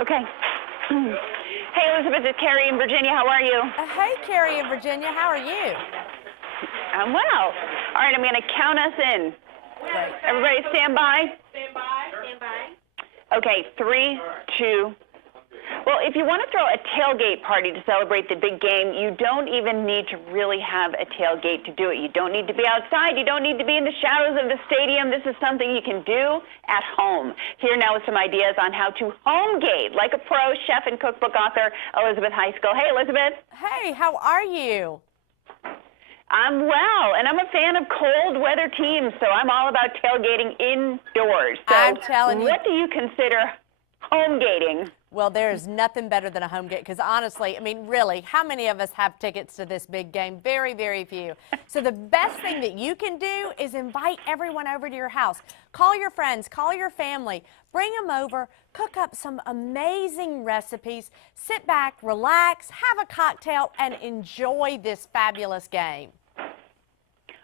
Okay. Hey, Elizabeth, it's Carrie in Virginia. How are you? Hey, Carrie in Virginia. How are you? I'm well. All right, I'm going to count us in. Great. Everybody stand by. Stand by. Stand by. Okay, 3, 2. Well, if you want to throw a tailgate party to celebrate the big game, you don't even need to really have a tailgate to do it. You don't need to be outside. You don't need to be in the shadows of the stadium. This is something you can do at home. Here now with some ideas on how to homegate, like a pro chef and cookbook author, Elizabeth Heiskell. Hey, Elizabeth. Hey, how are you? I'm well, and I'm a fan of cold weather teams, so I'm all about tailgating indoors. So I'm telling you. what do you consider homegating? Well, there's nothing better than a home gate because honestly, I mean, really, how many of us have tickets to this big game? Very, very few. So the best thing that you can do is invite everyone over to your house. Call your friends, call your family, bring them over, cook up some amazing recipes, sit back, relax, have a cocktail, and enjoy this fabulous game.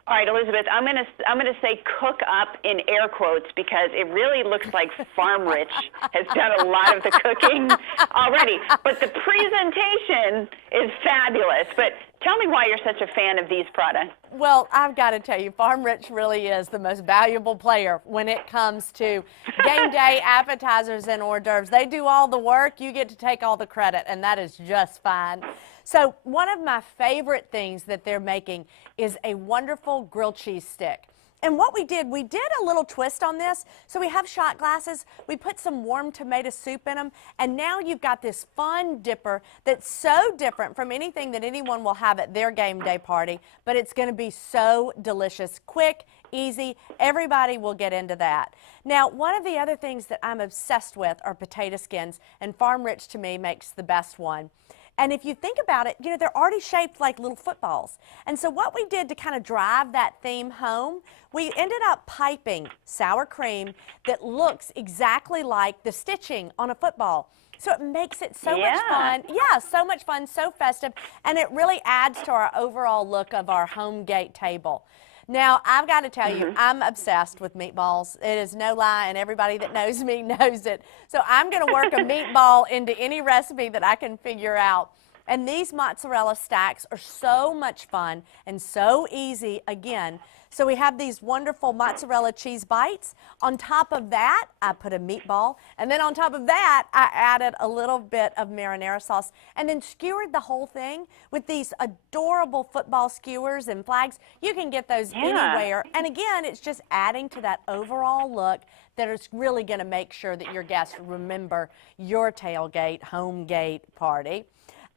All right, Elizabeth, I'm gonna say cook up in air quotes because it really looks like Farm Rich has done a lot of the cooking already. But the presentation is fabulous. But tell me why you're such a fan of these products. Well, I've got to tell you, Farm Rich really is the most valuable player when it comes to game day appetizers and hors d'oeuvres. They do all the work, you get to take all the credit, and that is just fine. So one of my favorite things that they're making is a wonderful grilled cheese stick. And what we did a little twist on this. So we have shot glasses, we put some warm tomato soup in them, and now you've got this fun dipper that's so different from anything that anyone will have at their game day party, but it's going to be so delicious, quick, easy. Everybody will get into that. Now, one of the other things that I'm obsessed with are potato skins, and Farm Rich to me makes the best one. And if you think about it, you know, they're already shaped like little footballs. And so what we did to kind of drive that theme home, we ended up piping sour cream that looks exactly like the stitching on a football. So it makes it so much fun. Yeah, so much fun, so festive, and it really adds to our overall look of our home gate table. Now, I've got to tell you, I'm obsessed with meatballs. It is no lie, and everybody that knows me knows it. So I'm going to work a meatball into any recipe that I can figure out. And these mozzarella stacks are so much fun and so easy again. So we have these wonderful mozzarella cheese bites. On top of that, I put a meatball. And then on top of that, I added a little bit of marinara sauce and then skewered the whole thing with these adorable football skewers and flags. You can get those anywhere. And again, it's just adding to that overall look that is really going to make sure that your guests remember your tailgate, home gate party.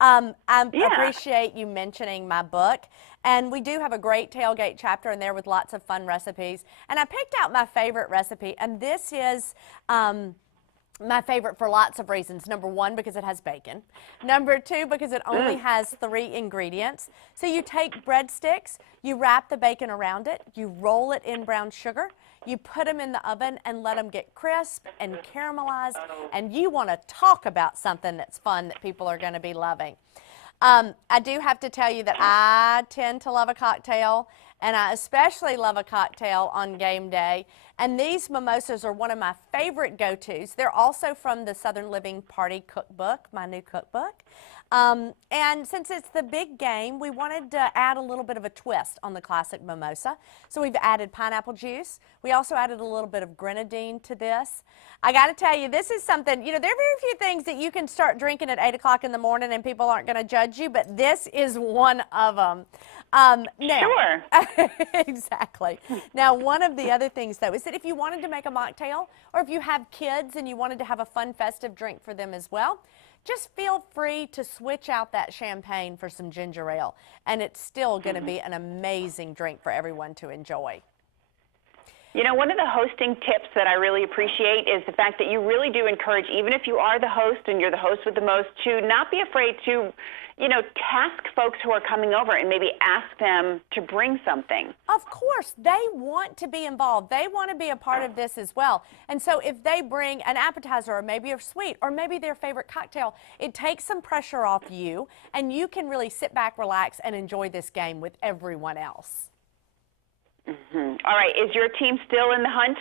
I appreciate you mentioning my book, and we do have a great tailgate chapter in there with lots of fun recipes, and I picked out my favorite recipe, and this is my favorite for lots of reasons. Number one, because it has bacon. Number two, because it only has 3 ingredients. So you take breadsticks, you wrap the bacon around it, you roll it in brown sugar, you put them in the oven and let them get crisp and caramelized, and you want to talk about something that's fun that people are going to be loving. I do have to tell you that I tend to love a cocktail, and I especially love a cocktail on game day. And these mimosas are one of my favorite go-tos. They're also from the Southern Living Party Cookbook, my new cookbook. And since it's the big game, we wanted to add a little bit of a twist on the classic mimosa. So we've added pineapple juice. We also added a little bit of grenadine to this. I got to tell you, this is something, you know, there are very few things that you can start drinking at 8 o'clock in the morning and people aren't going to judge you, but this is one of them. Sure. Exactly. Now, one of the other things, though, is that if you wanted to make a mocktail, or if you have kids and you wanted to have a fun, festive drink for them as well, just feel free to switch out that champagne for some ginger ale, and it's still going to be an amazing drink for everyone to enjoy. You know, one of the hosting tips that I really appreciate is the fact that you really do encourage, even if you are the host and you're the host with the most, to not be afraid to, you know, task folks who are coming over and maybe ask them to bring something. Of course, they want to be involved. They want to be a part of this as well. And so if they bring an appetizer or maybe a sweet or maybe their favorite cocktail, it takes some pressure off you, and you can really sit back, relax, and enjoy this game with everyone else. All right, is your team still in the hunt?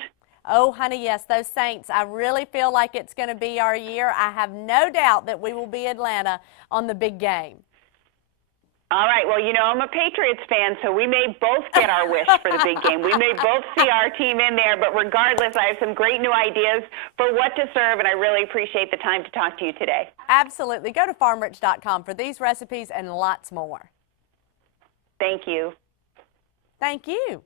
Oh, honey, yes, those Saints, I really feel like it's going to be our year. I have no doubt that we will be Atlanta on the big game. All right, well, you know, I'm a Patriots fan, so we may both get our wish for the big game. We may both see our team in there, but regardless, I have some great new ideas for what to serve, and I really appreciate the time to talk to you today. Absolutely. Go to farmrich.com for these recipes and lots more. Thank you. Thank you.